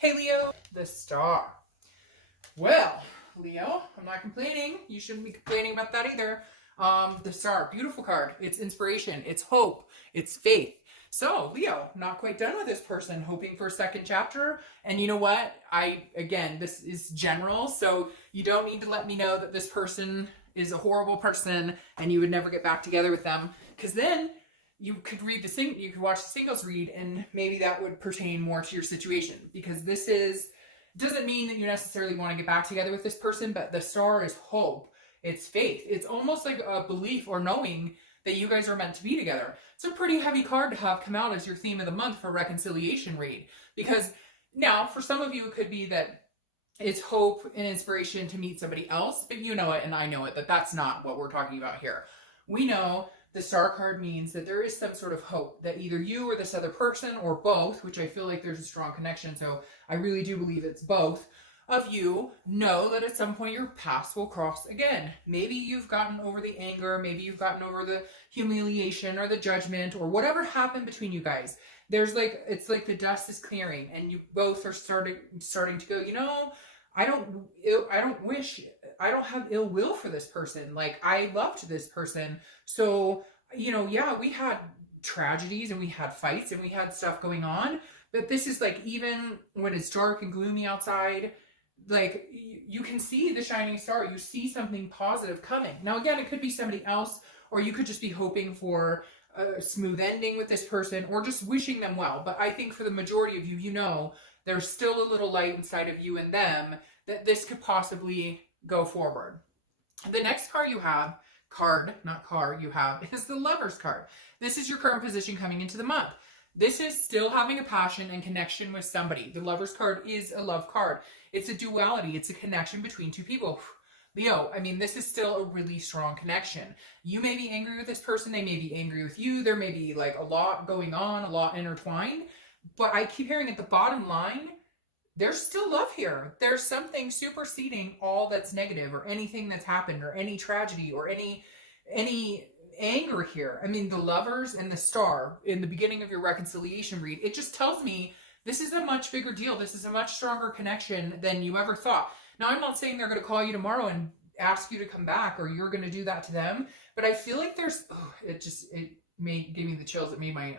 Hey Leo, the star. Well, Leo, I'm not complaining. You shouldn't be complaining about that either. The star, beautiful card. It's inspiration, it's hope, it's faith. So, Leo, not quite done with this person, hoping for a second chapter. And you know what? Again, this is general, so you don't need to let me know that this person is a horrible person and you would never get back together with them. Because then you could you could watch the singles read, and maybe that would pertain more to your situation. Because doesn't mean that you necessarily want to get back together with this person, but the star is hope. It's faith. It's almost like a belief or knowing that you guys are meant to be together. It's a pretty heavy card to have come out as your theme of the month for reconciliation read. Because now, for some of you, it could be that it's hope and inspiration to meet somebody else, but you know it and I know it, that that's not what we're talking about here. We know the star card means that there is some sort of hope that either you or this other person, or both, which I feel like there's a strong connection, so I really do believe it's both of you, know that at some point your paths will cross again. Maybe you've gotten over the anger, maybe you've gotten over the humiliation or the judgment or whatever happened between you guys. It's like the dust is clearing and you both are starting to go, you know, I don't have ill will for this person. Like, I loved this person. So, you know, yeah, we had tragedies and we had fights and we had stuff going on, but this is like, even when it's dark and gloomy outside, like, you can see the shining star. You see something positive coming. Now, again, it could be somebody else, or you could just be hoping for a smooth ending with this person, or just wishing them well. But I think for the majority of you, you know, there's still a little light inside of you and them that this could possibly go forward. The next card you have, is the Lover's card. This is your current position coming into the month. This is still having a passion and connection with somebody. The Lover's card is a love card. It's a duality. It's a connection between two people. Leo, I mean, this is still a really strong connection. You may be angry with this person. They may be angry with you. There may be like a lot going on, a lot intertwined. But I keep hearing at the bottom line, there's still love here. There's something superseding all that's negative or anything that's happened or any tragedy or any anger here. I mean, the Lovers and the Star in the beginning of your reconciliation read, it just tells me this is a much bigger deal. This is a much stronger connection than you ever thought. Now, I'm not saying they're going to call you tomorrow and ask you to come back or you're going to do that to them, but I feel like there's, it gave me the chills. It made my,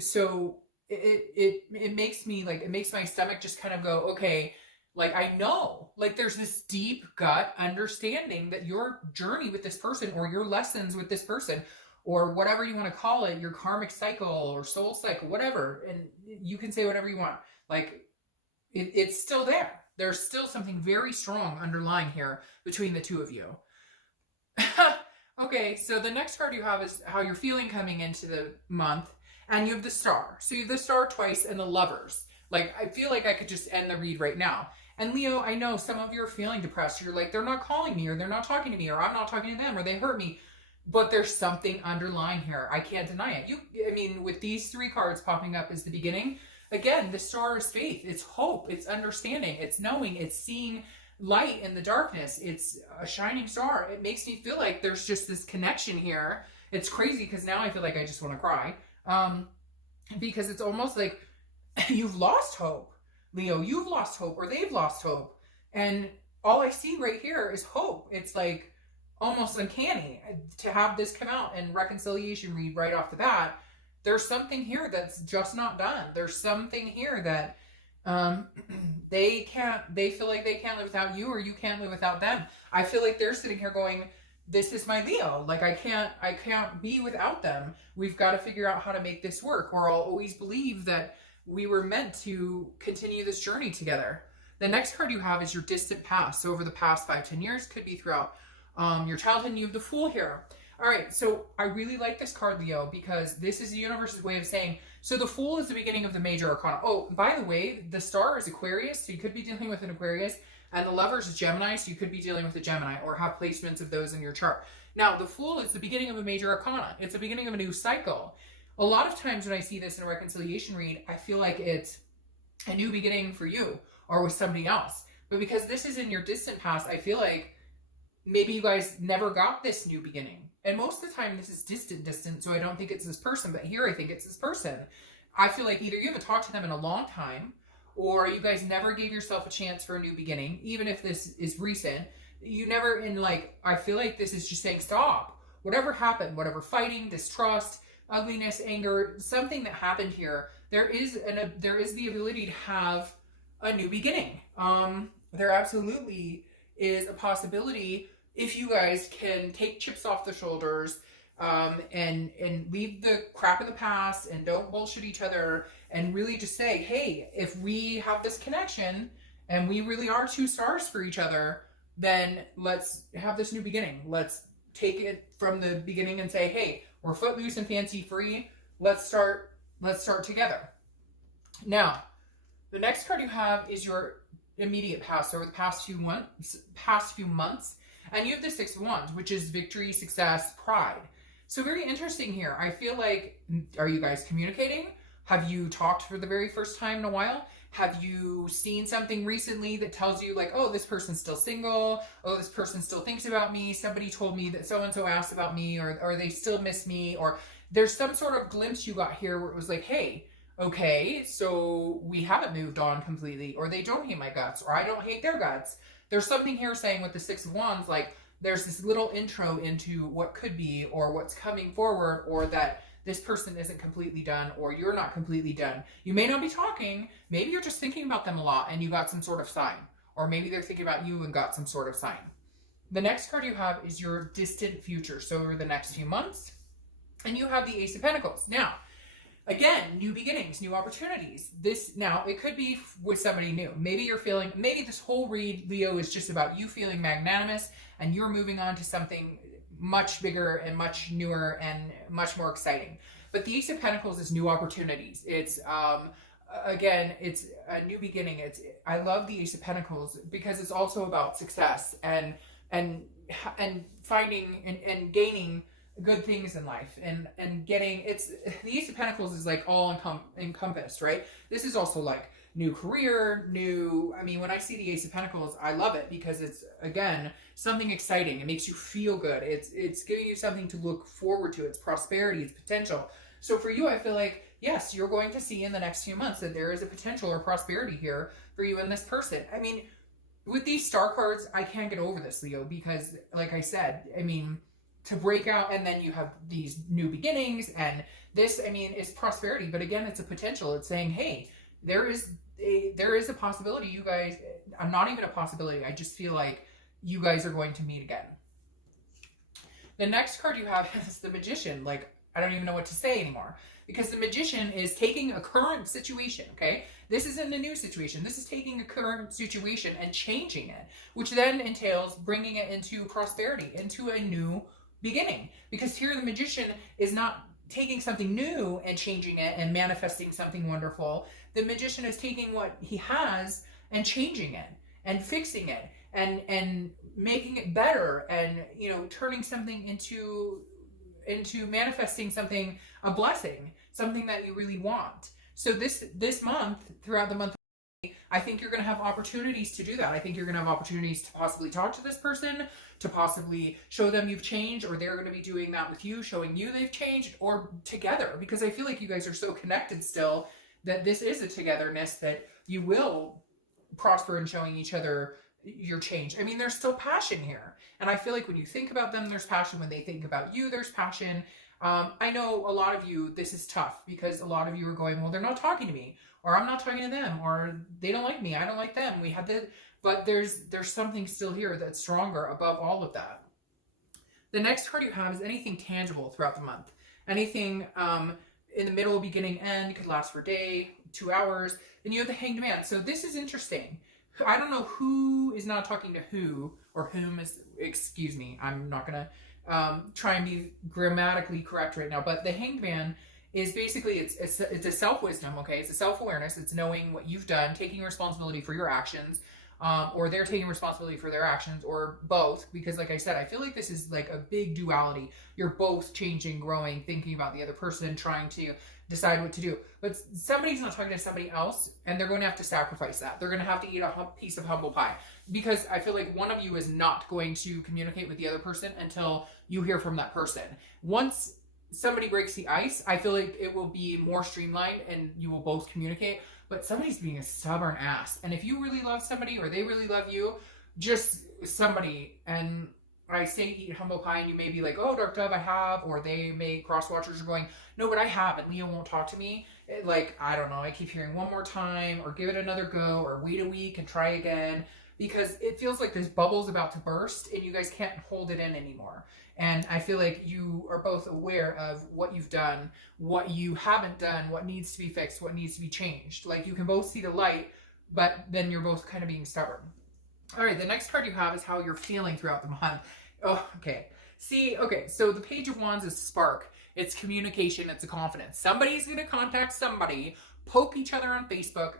so it makes me like, it makes my stomach just kind of go, okay, like, I know, like, there's this deep gut understanding that your journey with this person, or your lessons with this person, or whatever you want to call it, your karmic cycle or soul cycle, whatever, and you can say whatever you want, like, it's still there. There's still something very strong underlying here between the two of you. Okay, so the next card you have is how you're feeling coming into the month, and you have the Star. So you have the Star twice and the Lovers. Like, I feel like I could just end the read right now. And Leo, I know some of you are feeling depressed. You're like, they're not calling me, or they're not talking to me, or I'm not talking to them, or they hurt me. But there's something underlying here. I can't deny it. I mean, with these three cards popping up as the beginning, again, the Star is faith. It's hope. It's understanding. It's knowing. It's seeing light in the darkness. It's a shining star. It makes me feel like there's just this connection here. It's crazy because now I feel like I just want to cry. Because it's almost like you've lost hope. Leo, you've lost hope, or they've lost hope. And all I see right here is hope. It's like almost uncanny to have this come out and reconciliation read right off the bat. There's something here that's just not done. There's something here that they feel like they can't live without you, or you can't live without them. I feel like they're sitting here going, this is my Leo. Like, I can't be without them. We've got to figure out how to make this work, or I'll always believe that we were meant to continue this journey together. The next card you have is your distant past. So over the past 5-10 years, could be throughout your childhood, and you have the Fool here. All right, so I really like this card, Leo, because this is the universe's way of saying, so the Fool is the beginning of the major arcana. Oh, by the way, the Star is Aquarius, so you could be dealing with an Aquarius, and the Lovers is Gemini, so you could be dealing with a Gemini, or have placements of those in your chart. Now, the Fool is the beginning of a major arcana. It's the beginning of a new cycle. A lot of times when I see this in a reconciliation read, I feel like it's a new beginning for you or with somebody else. But because this is in your distant past, I feel like maybe you guys never got this new beginning. And most of the time this is distant, so I don't think it's this person. But here I think it's this person. I feel like either you haven't talked to them in a long time, or you guys never gave yourself a chance for a new beginning. Even if this is recent, you never, in like, I feel like this is just saying stop. Whatever happened, whatever fighting, distrust, ugliness, anger, something that happened here, there is the ability to have a new beginning. There absolutely is a possibility if you guys can take chips off the shoulders, and leave the crap in the past and don't bullshit each other, and really just say, hey, if we have this connection and we really are two stars for each other, then let's have this new beginning. Let's take it from the beginning and say, hey, we're footloose and fancy free. Let's start together. Now, the next card you have is your immediate past, or the past few months, and you have the Six of Wands, which is victory, success, pride. So very interesting here. I feel like, are you guys communicating? Have you talked for the very first time in a while? Have you seen something recently that tells you like, oh, this person's still single. Oh, this person still thinks about me. Somebody told me that so-and-so asked about me, or they still miss me, or there's some sort of glimpse you got here where it was like, hey, okay, so we haven't moved on completely, or they don't hate my guts, or I don't hate their guts. There's something here saying with the Six of Wands, like there's this little intro into what could be, or what's coming forward, or that this person isn't completely done, or you're not completely done. You may not be talking. Maybe you're just thinking about them a lot and you got some sort of sign, or maybe they're thinking about you and got some sort of sign. The next card you have is your distant future. So over the next few months, and you have the Ace of Pentacles. Now, again, new beginnings, new opportunities. Now, it could be with somebody new. Maybe you're feeling, maybe this whole read, Leo, is just about you feeling magnanimous and you're moving on to something much bigger and much newer and much more exciting. But the Ace of Pentacles is new opportunities. It's, again, it's a new beginning. I love the Ace of Pentacles because it's also about success and finding and gaining good things in life, and getting, the Ace of Pentacles is like all encompassed, right? This is also like new career, I mean, when I see the Ace of Pentacles, I love it because it's, again, something exciting. It makes you feel good. It's giving you something to look forward to. It's prosperity, it's potential. So for you, I feel like, yes, you're going to see in the next few months that there is a potential or prosperity here for you and this person. I mean, with these star cards, I can't get over this, Leo, because like I said, I mean, to break out, and then you have these new beginnings, and this, I mean, is prosperity, but again, it's a potential. It's saying, hey, there is a possibility you guys, I'm not even a possibility, I just feel like you guys are going to meet again. The next card you have is the Magician. Like, I don't even know what to say anymore, because the Magician is taking a current situation, okay? This isn't a new situation. This is taking a current situation and changing it, which then entails bringing it into prosperity, into a new beginning. Because here the Magician is not taking something new and changing it and manifesting something wonderful. The Magician is taking what he has and changing it and fixing it and making it better, and, you know, turning something into manifesting something, a blessing, something that you really want. So this month, throughout the month, I think you're going to have opportunities to do that. I think you're going to have opportunities to possibly talk to this person, to possibly show them you've changed, or they're going to be doing that with you, showing you they've changed, or together, because I feel like you guys are so connected still that this is a togetherness that you will prosper in showing each other your change. I mean, there's still passion here. And I feel like when you think about them, there's passion. When they think about you, there's passion. I know a lot of you, this is tough because a lot of you are going, well, they're not talking to me, or I'm not talking to them, or they don't like me, I don't like them. But there's something still here that's stronger above all of that. The next card you have is anything tangible throughout the month. Anything in the middle, beginning, end, could last for a day, 2 hours. Then you have the Hanged Man. So this is interesting. I don't know who is not talking to who, or whom is, excuse me, I'm not going to try and be grammatically correct right now, but the Hanged Man is basically, it's a self-wisdom, okay? It's a self-awareness. It's knowing what you've done, taking responsibility for your actions, or they're taking responsibility for their actions, or both, because like I said, I feel like this is like a big duality. You're both changing, growing, thinking about the other person, trying to decide what to do. But somebody's not talking to somebody else, and they're going to have to sacrifice that. They're going to have to eat a piece of humble pie, because I feel like one of you is not going to communicate with the other person until you hear from that person. Once somebody breaks the ice, I feel like it will be more streamlined and you will both communicate. But somebody's being a stubborn ass. And if you really love somebody or they really love you, just somebody, and I say eat humble pie and you may be like, oh, Dark Dove, I have, or they may, cross watchers are going, no, but I have, and Leo won't talk to me. Like, I don't know, I keep hearing one more time, or give it another go, or wait a week and try again, because it feels like this bubble's about to burst and you guys can't hold it in anymore. And I feel like you are both aware of what you've done, what you haven't done, what needs to be fixed, what needs to be changed. Like, you can both see the light, but then you're both kind of being stubborn. All right, the next card you have is how you're feeling throughout the month. Oh, okay. See, okay, so the Page of Wands is spark. It's communication, it's a confidence. Somebody's going to contact somebody, poke each other on Facebook,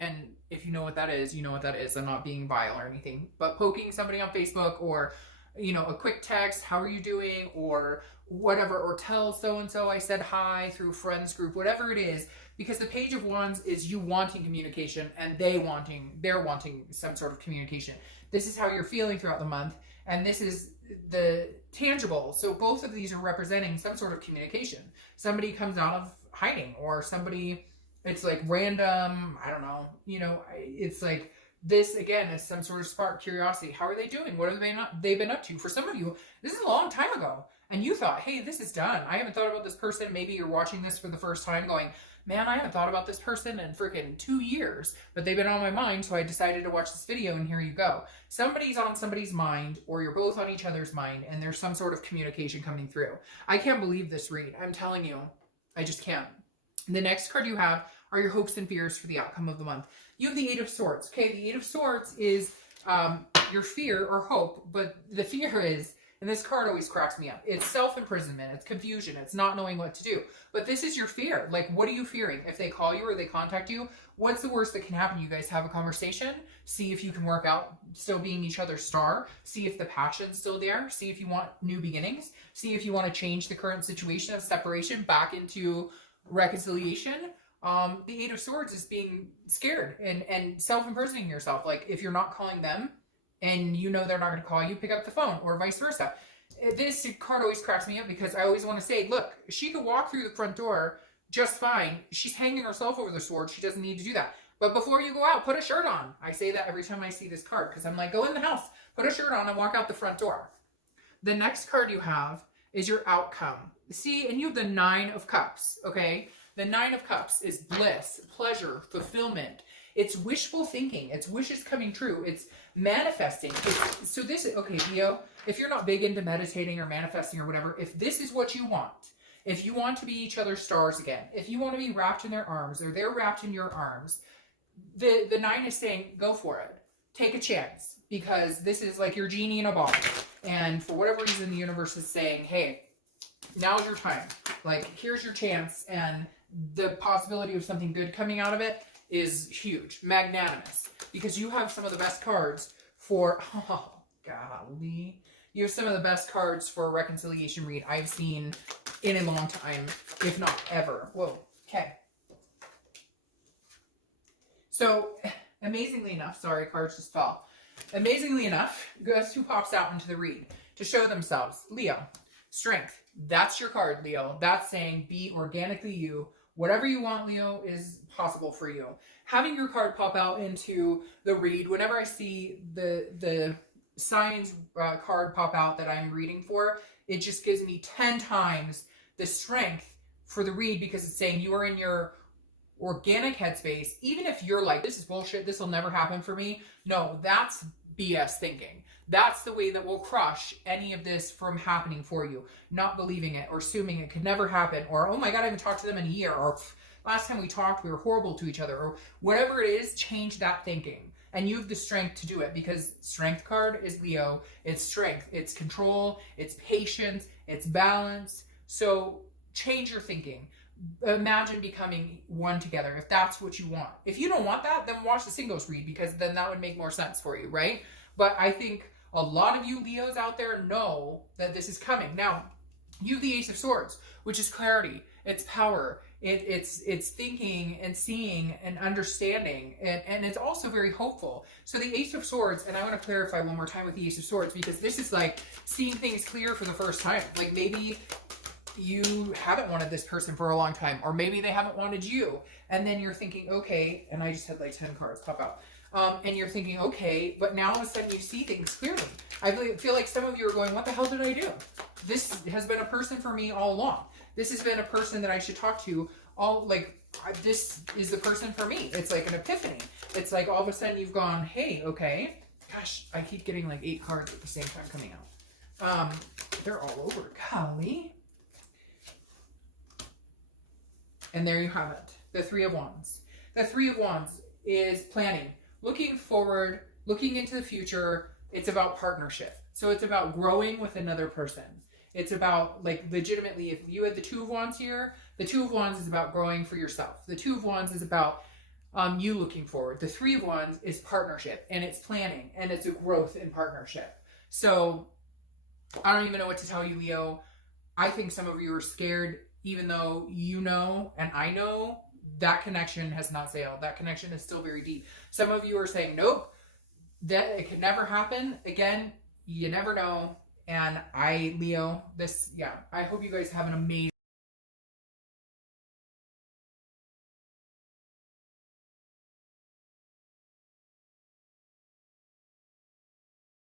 and if you know what that is, you know what that is. I'm not being vile or anything, but poking somebody on Facebook, or, you know, a quick text, how are you doing, or whatever, or tell so-and-so I said hi through friends group, whatever it is, because the Page of Wands is you wanting communication and they're wanting some sort of communication. This is how you're feeling throughout the month, and this is the tangible. So both of these are representing some sort of communication. Somebody comes out of hiding, or somebody, it's like random, I don't know, you know, it's like this again is some sort of spark, curiosity. How are they doing? What have they been up to? For some of you, this is a long time ago and you thought, hey, this is done. I haven't thought about this person. Maybe you're watching this for the first time going, man, I haven't thought about this person in freaking 2 years, but they've been on my mind, so I decided to watch this video, and here you go. Somebody's on somebody's mind, or you're both on each other's mind, and there's some sort of communication coming through. I can't believe this read. I'm telling you, I just can't. The next card you have are your hopes and fears for the outcome of the month. You have the Eight of Swords. Okay, the Eight of Swords is your fear or hope, but the fear is, and this card always cracks me up, it's self-imprisonment, it's confusion, it's not knowing what to do. But this is your fear. Like, what are you fearing? If they call you or they contact you, what's the worst that can happen? You guys have a conversation, see if you can work out still being each other's star, see if the passion's still there, see if you want new beginnings, see if you want to change the current situation of separation back into reconciliation. The Eight of Swords is being scared and self-imprisoning yourself. Like, if you're not calling them, and you know they're not going to call you, pick up the phone, or vice versa. This card always cracks me up because I always want to say, look, she could walk through the front door just fine. She's hanging herself over the sword. She doesn't need to do that. But before you go out, put a shirt on. I say that every time I see this card because I'm like, go in the house, put a shirt on, and walk out the front door. The next card you have is your outcome. See, and you have the Nine of Cups, okay? The Nine of Cups is bliss, pleasure, fulfillment. It's wishful thinking. It's wishes coming true. It's manifesting. So this is, okay, Leo, if you're not big into meditating or manifesting or whatever, if this is what you want, if you want to be each other's stars again, if you want to be wrapped in their arms or they're wrapped in your arms, the Nine is saying, go for it. Take a chance, because this is like your genie in a bottle. And for whatever reason, the universe is saying, hey, now's your time. Like, here's your chance. And the possibility of something good coming out of it is huge, magnanimous, because you have some of the best cards for, oh, golly, you have some of the best cards for a reconciliation read I've seen in a long time, if not ever. Whoa, okay. So, amazingly enough, sorry, cards just fell. Amazingly enough, guess who pops out into the read to show themselves? Leo. Strength. That's your card, Leo. That's saying be organically you. Whatever you want, Leo, is possible for you. Having your card pop out into the read, whenever I see the signs card pop out that I'm reading for, it just gives me 10 times the strength for the read, because it's saying you are in your organic headspace. Even if you're like, this is bullshit, this will never happen for me. No, that's BS thinking. That's the way that will crush any of this from happening for you. Not believing it or assuming it could never happen, or, oh my God, I haven't talked to them in a year, or last time we talked, we were horrible to each other, or whatever it is, change that thinking. And you have the strength to do it, because strength card is Leo. It's strength, it's control, it's patience, it's balance. So change your thinking. Imagine becoming one together if that's what you want. If you don't want that, then watch the singles read, because then that would make more sense for you, right? But I think a lot of you Leos out there know that this is coming. Now, you have the Ace of Swords, which is clarity, it's power, it's thinking and seeing and understanding, and it's also very hopeful. So the Ace of Swords, and I want to clarify one more time with the Ace of Swords, because this is like seeing things clear for the first time. Like, maybe you haven't wanted this person for a long time, or maybe they haven't wanted you. And then you're thinking, okay, and I just had like 10 cards pop out. And you're thinking, okay, but now all of a sudden you see things clearly. I feel like some of you are going, what the hell did I do? This has been a person for me all along. This has been a person that I should talk to all, like, this is the person for me. It's like an epiphany. It's like all of a sudden you've gone, hey, okay. Gosh, I keep getting like 8 cards at the same time coming out. They're all over. Golly. And there you have it. The Three of Wands. The Three of Wands is planning, looking forward, looking into the future. It's about partnership. So it's about growing with another person. It's about, like, legitimately, if you had the Two of Wands here, the Two of Wands is about growing for yourself. The Two of Wands is about you looking forward. The Three of Wands is partnership, and it's planning, and it's a growth in partnership. So I don't even know what to tell you, Leo. I think some of you are scared, even though you know, and I know, that connection has not sailed. That connection is still very deep. Some of you are saying, nope, that it could never happen. Again, you never know. And Leo, I hope you guys have an amazing